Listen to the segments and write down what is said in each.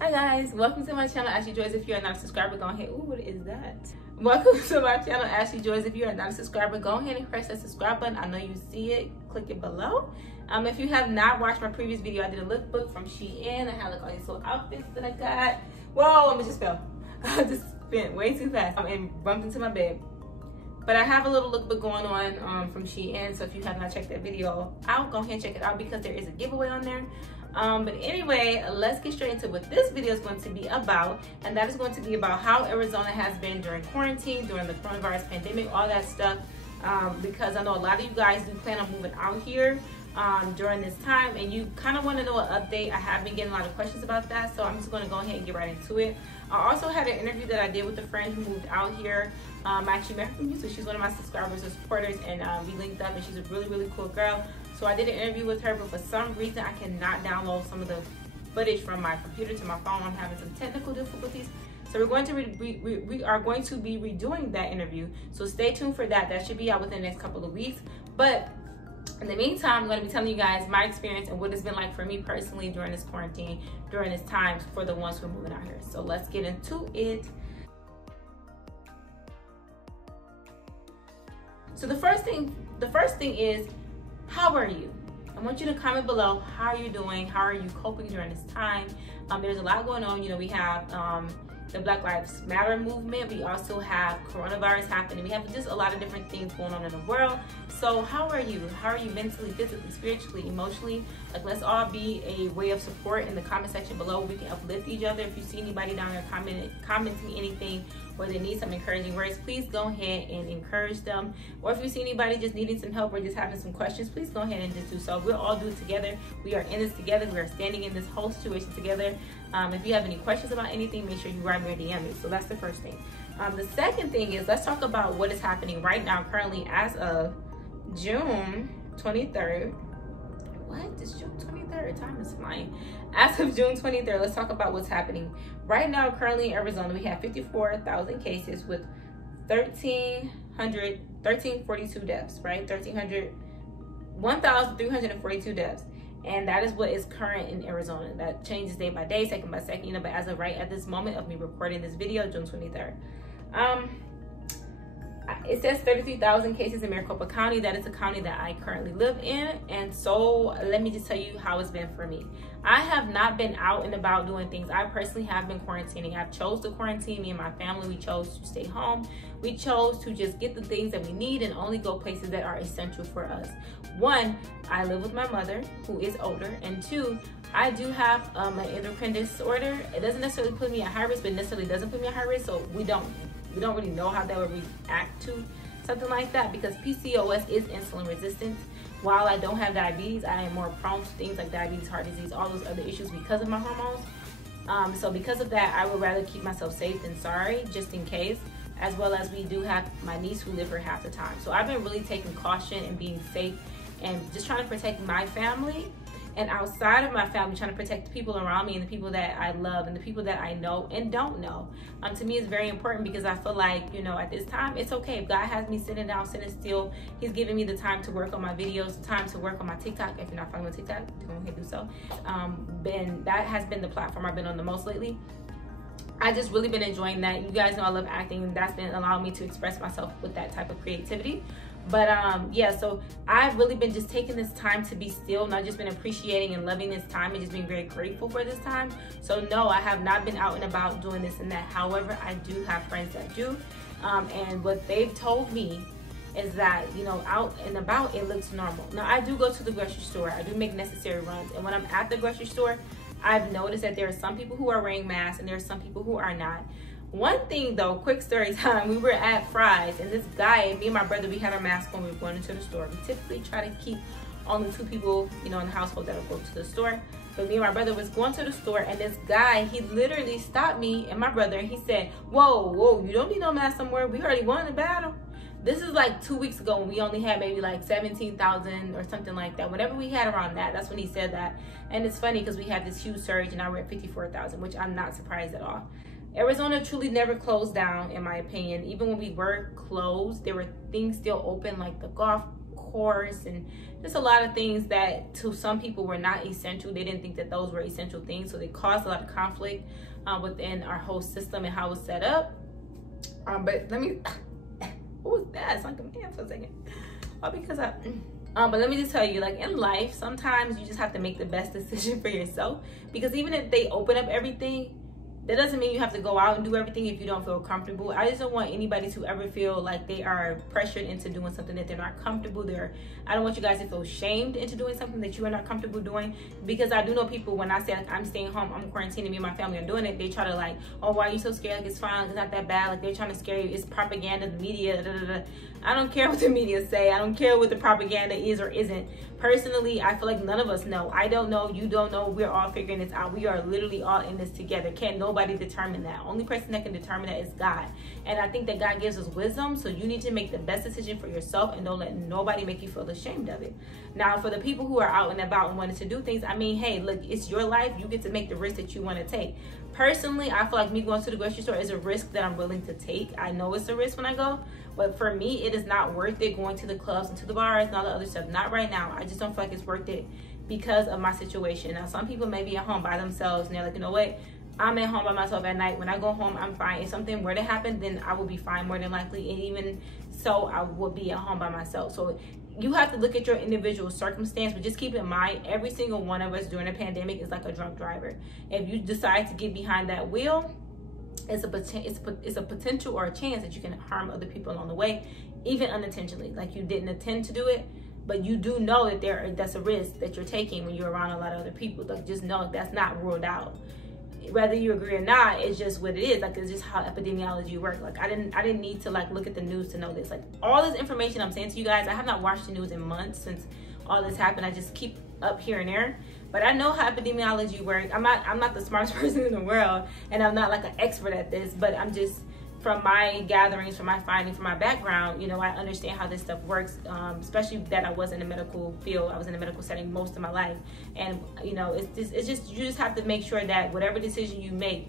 Hi guys, welcome to my channel, Ashley Joys. If you are not a subscriber, go ahead. Ooh, what is that? Welcome to my channel, Ashley Joys. If you are not a subscriber, go ahead and press that subscribe button. I know you see it. Click it below. If you have not watched my previous video, I did a lookbook from Shein. I had like all these little outfits that I got. Whoa, I just fell. I just went way too fast and bumped into my bed. But I have a little lookbook going on from Shein. So if you have not checked that video out, go ahead and check it out because there is a giveaway on there. But anyway, let's get straight into what this video is going to be about, and that is going to be about how Arizona has been during quarantine, during the coronavirus pandemic, all that stuff, because I know a lot of you guys do plan on moving out here during this time, and you kind of want to know an update. I have been getting a lot of questions about that, so I'm just going to go ahead and get right into it. I also had an interview that I did with a friend who moved out here. I actually met her from YouTube. She's one of my subscribers or supporters, and we linked up, and she's a really cool girl. So I did an interview with her, but for some reason I cannot download some of the footage from my computer to my phone. I'm having some technical difficulties. So we are going to be redoing that interview. So stay tuned for that. That should be out within the next couple of weeks. But in the meantime, I'm going to be telling you guys my experience and what it's been like for me personally during this quarantine, during this time for the ones who are moving out here. So let's get into it. So the first thing is, how are you? I want you to comment below. How are you doing? How are you coping during this time? There's a lot going on. You know, we have the Black Lives Matter movement. We also have coronavirus happening. We have just a lot of different things going on in the world. So how are you? How are you mentally, physically, spiritually, emotionally? Like, let's all be a way of support in the comment section below. We can uplift each other. If you see anybody down there commenting anything or they need some encouraging words, please go ahead and encourage them. Or if you see anybody just needing some help or just having some questions, please go ahead and just do so. We'll all do it together. We are in this together. We are standing in this whole situation together. If you have any questions about anything, make sure you write me or DM me. So that's the first thing. The second thing is, let's talk about what is happening right now, currently, as of June 23rd. What? It's June 23rd. Time is flying. As of June 23rd, let's talk about what's happening. Right now, currently in Arizona, we have 54,000 cases with 1,342 deaths, right? 1,342 deaths. And that is what is current in Arizona. That changes day by day, second by second, you know, but as of right at this moment of me recording this video, June 23rd. It says 33,000 cases in Maricopa County. That is the county that I currently live in. And so let me just tell you how it's been for me. I have not been out and about doing things. I personally have been quarantining. I've chose to quarantine. Me and my family, we chose to stay home. We chose to just get the things that we need and only go places that are essential for us. One, I live with my mother, who is older. And two, I do have an endocrine disorder. It doesn't necessarily put me at high risk, but necessarily doesn't put me at high risk. So we don't really know how that would react to something like that, because PCOS is insulin resistant. While I don't have diabetes, I am more prone to things like diabetes, heart disease, all those other issues because of my hormones. So because of that, I would rather keep myself safe than sorry, just in case. As well as we do have my niece who lives here half the time. So I've been really taking caution and being safe and just trying to protect my family, and outside of my family, trying to protect the people around me and the people that I love and the people that I know and don't know. To me, it's very important because I feel like, you know, at this time, it's okay. If God has me sitting down, sitting still, He's giving me the time to work on my videos, the time to work on my TikTok. If you're not following my TikTok, go ahead and do so. That has been the platform I've been on the most lately. I just really been enjoying that. You guys know I love acting, and that's been allowing me to express myself with that type of creativity. But yeah, so I've really been just taking this time to be still, and I've just been appreciating and loving this time and just being very grateful for this time. So no, I have not been out and about doing this and that. However, I do have friends that do. And what they've told me is that, you know, out and about, it looks normal. Now, I do go to the grocery store. I do make necessary runs. And when I'm at the grocery store, I've noticed that there are some people who are wearing masks and there are some people who are not. One thing though, quick story time, we were at Fry's, and this guy, me and my brother, we had our mask on. We were going into the store. We typically try to keep only 2 people, you know, in the household that'll go to the store. But me and my brother was going to the store, and this guy, he literally stopped me and my brother, and he said, whoa, you don't need no mask somewhere. We already won the battle. This is like 2 weeks ago when we only had maybe like 17,000 or something like that. Whenever we had around that, that's when he said that. And it's funny because we had this huge surge and now we're at 54,000, which I'm not surprised at all. Arizona truly never closed down, in my opinion. Even when we were closed, there were things still open, like the golf course, and just a lot of things that to some people were not essential. They didn't think that those were essential things, so they caused a lot of conflict within our whole system and how it's set up. But let me, what was that? It's like a man for a second. Oh, because but let me just tell you, like in life, sometimes you just have to make the best decision for yourself, because even if they open up everything, that doesn't mean you have to go out and do everything if you don't feel comfortable. I just don't want anybody to ever feel like they are pressured into doing something that they're not comfortable there. I don't want you guys to feel shamed into doing something that you are not comfortable doing, because I do know people, when I say like I'm staying home, I'm quarantining, me and my family are doing it, they try to like, oh, why are you so scared? Like it's fine, it's not that bad. Like they're trying to scare you. It's propaganda, the media, da, da, da. I don't care what the media say. I don't care what the propaganda is or isn't. Personally, I feel like none of us know. I don't know. You don't know. We're all figuring this out. We are literally all in this together. Can't nobody determine that. Only person that can determine that is God. And I think that God gives us wisdom. So you need to make the best decision for yourself, and don't let nobody make you feel ashamed of it. Now, for the people who are out and about and wanting to do things, I mean, hey, look, it's your life. You get to make the risk that you want to take. Personally, I feel like me going to the grocery store is a risk that I'm willing to take. I know it's a risk when I go, but for me, it is not worth it going to the clubs and to the bars and all the other stuff. Not right now. I just don't feel like it's worth it because of my situation. Now, some people may be at home by themselves and they're like, you know what? I'm at home by myself at night. When I go home, I'm fine. If something were to happen, then I will be fine more than likely. And even so, I will be at home by myself. So you have to look at your individual circumstance, but just keep in mind, every single one of us during a pandemic is like a drunk driver. If you decide to get behind that wheel, it's a potential or a chance that you can harm other people along the way, even unintentionally. Like you didn't intend to do it, but you do know that that's a risk that you're taking when you're around a lot of other people. Like just know that's not ruled out. Whether you agree or not, it's just what it is. Like it's just how epidemiology works. Like I didn't need to like look at the news to know this. Like all this information I'm saying to you guys, I have not watched the news in months since all this happened. I just keep up here and there, but I know how epidemiology works. I'm not the smartest person in the world, and I'm not like an expert at this, but I'm just, from my gatherings, from my findings, from my background, you know, I understand how this stuff works, especially that I was in the medical field. I was in a medical setting most of my life. And, you know, it's just, you just have to make sure that whatever decision you make,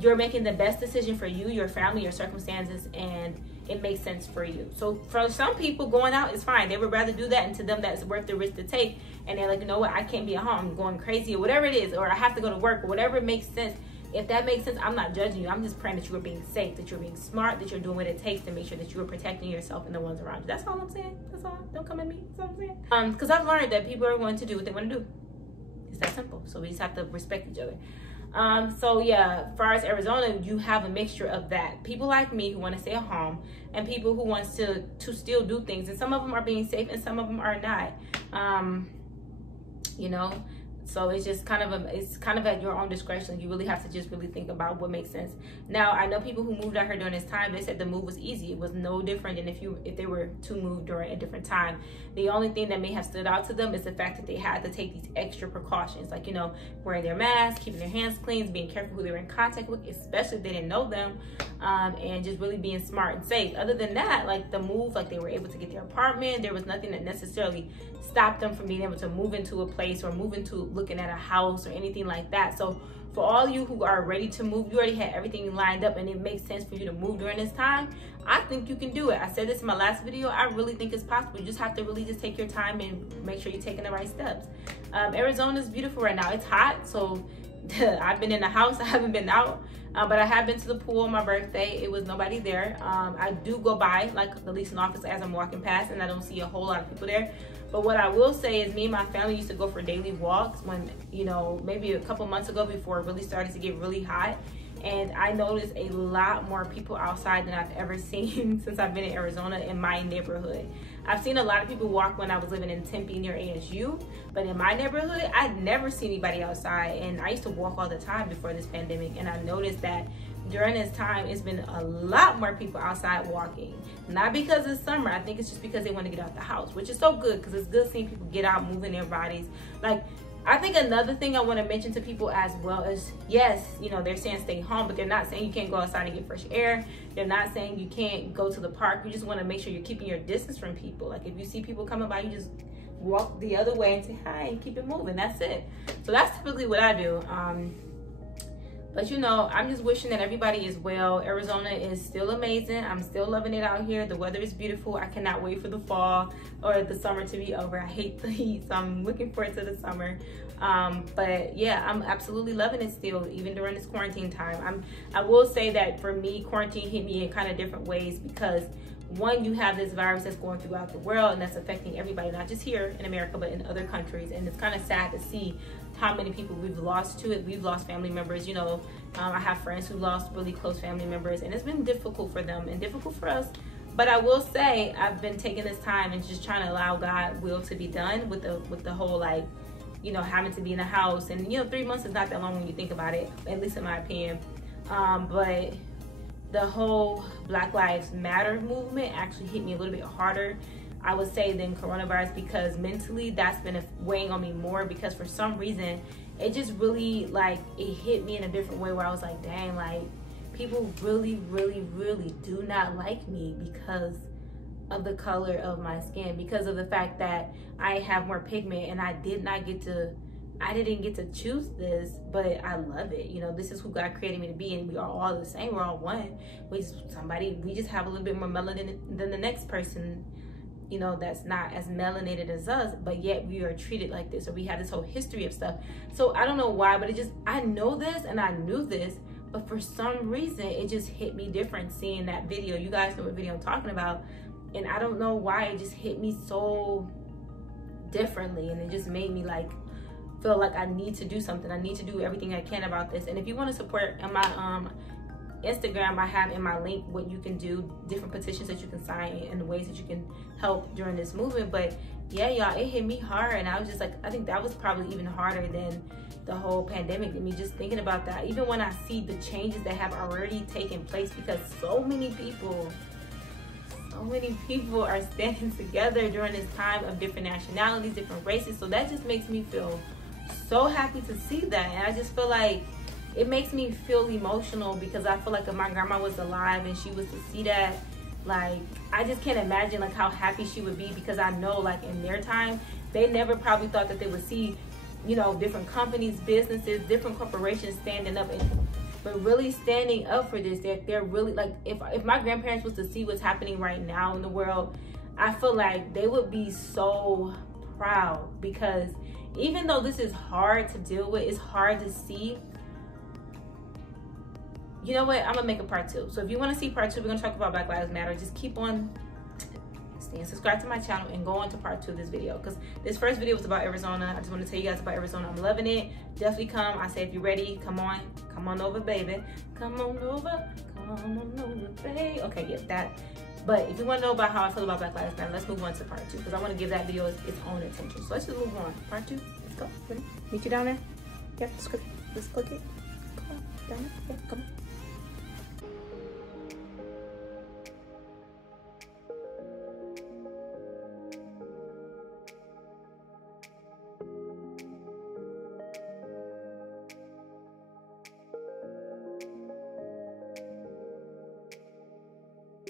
you're making the best decision for you, your family, your circumstances, and it makes sense for you. So for some people, going out is fine. They would rather do that, and to them, that's worth the risk to take. And they're like, you know what, I can't be at home, I'm going crazy, or whatever it is, or I have to go to work, or whatever makes sense. If that makes sense, I'm not judging you. I'm just praying that you are being safe, that you're being smart, that you're doing what it takes to make sure that you are protecting yourself and the ones around you. That's all I'm saying. That's all. Don't come at me. That's all I'm saying. Because I've learned that people are going to do what they want to do. It's that simple. So we just have to respect each other. So yeah, as far as Arizona, you have a mixture of that. People like me who want to stay at home, and people who wants to still do things. And some of them are being safe, and some of them are not. You know. So it's just kind of at your own discretion. You really have to just really think about what makes sense. Now, I know people who moved out here during this time, they said the move was easy. It was no different than if they were to move during a different time. The only thing that may have stood out to them is the fact that they had to take these extra precautions, like, you know, wearing their masks, keeping their hands clean, being careful who they were in contact with, especially if they didn't know them, and just really being smart and safe. Other than that, like the move, like they were able to get their apartment. There was nothing that necessarily stopped them from being able to move into a place or move into looking at a house or anything like that. So for all you who are ready to move, you already had everything lined up and it makes sense for you to move during this time, I think you can do it. I said this in my last video. I really think it's possible. You just have to really just take your time and make sure you're taking the right steps. Arizona is beautiful right now. It's hot, so I've been in the house. I haven't been out, but I have been to the pool on my birthday. It was nobody there. I do go by like the leasing office as I'm walking past, and I don't see a whole lot of people there. But what I will say is me and my family used to go for daily walks when, you know, maybe a couple months ago before it really started to get really hot. And I noticed a lot more people outside than I've ever seen since I've been in Arizona in my neighborhood. I've seen a lot of people walk when I was living in Tempe near ASU, but in my neighborhood, I'd never seen anybody outside. And I used to walk all the time before this pandemic. And I noticed that during this time, it's been a lot more people outside walking. Not because it's summer. I think it's just because they want to get out the house, which is so good because it's good seeing people get out, moving their bodies. Like, I think another thing I want to mention to people as well is, yes, you know, they're saying stay home, but they're not saying you can't go outside and get fresh air. They're not saying you can't go to the park. You just want to make sure you're keeping your distance from people. Like, if you see people coming by, you just walk the other way and say hi and keep it moving. That's it. So that's typically what I do. But you know, I'm just wishing that everybody is well. Arizona is still amazing. I'm still loving it out here. The weather is beautiful. I cannot wait for the fall or the summer to be over. I hate the heat, so I'm looking forward to the summer. But yeah, I'm absolutely loving it still, even during this quarantine time. I will say that for me, quarantine hit me in kind of different ways because one, you have this virus that's going throughout the world and that's affecting everybody, not just here in America, but in other countries. And it's kind of sad to see how many people we've lost to it. We've lost family members, you know. I have friends who lost really close family members, and it's been difficult for them and difficult for us. But I will say I've been taking this time and just trying to allow God's will to be done with the whole, like, you know, having to be in a house. And, you know, 3 months is not that long when you think about it, at least in my opinion. But the whole Black Lives Matter movement actually hit me a little bit harder, I would say, than coronavirus, because mentally that's been weighing on me more, because for some reason it just really, like, it hit me in a different way where I was like, dang, like, people really do not like me because of the color of my skin, because of the fact that I have more pigment, and I didn't get to choose this, but I love it. You know, this is who God created me to be, and we are all the same. We're all one. We just have a little bit more melanin than the next person, you know, that's not as melanated as us, but yet we are treated like this, or we have this whole history of stuff. So I don't know why, but I know this and I knew this, but for some reason it just hit me different seeing that video. You guys know what video I'm talking about, and I don't know why it just hit me so differently, and it just made me like feel like I need to do something. I need to do everything I can about this. And if you want to support on my Instagram, I have in my link what you can do, different petitions that you can sign, and the ways that you can help during this movement. But yeah, y'all, it hit me hard, and I was just like, I think that was probably even harder than the whole pandemic, and me just thinking about that. Even when I see the changes that have already taken place, because so many people are standing together during this time of different nationalities, different races. So that just makes me feel so happy to see that. And I just feel like it makes me feel emotional, because I feel like if my grandma was alive and she was to see that, like, I just can't imagine like how happy she would be, because I know like in their time, they never probably thought that they would see, you know, different companies, businesses, different corporations standing up but really standing up for this. They're really like, if my grandparents was to see what's happening right now in the world, I feel like they would be so proud, because even though this is hard to deal with, it's hard to see. You know what? I'm gonna make a part 2. So if you want to see part 2, we're gonna talk about Black Lives Matter. Just keep on staying subscribed to my channel and go on to part 2 of this video, because this first video was about Arizona. I just want to tell you guys about Arizona. I'm loving it. Definitely come. I say if you're ready, come on over, baby. Come on over, baby. Okay, yeah, that. But if you want to know about how I feel about Black Lives Matter, let's move on to part 2, because I want to give that video its own attention. So let's just move on. Part 2. Let's go. Ready? Meet you down there. Yep. Let's click it. Come on. Down there. Yeah, come on.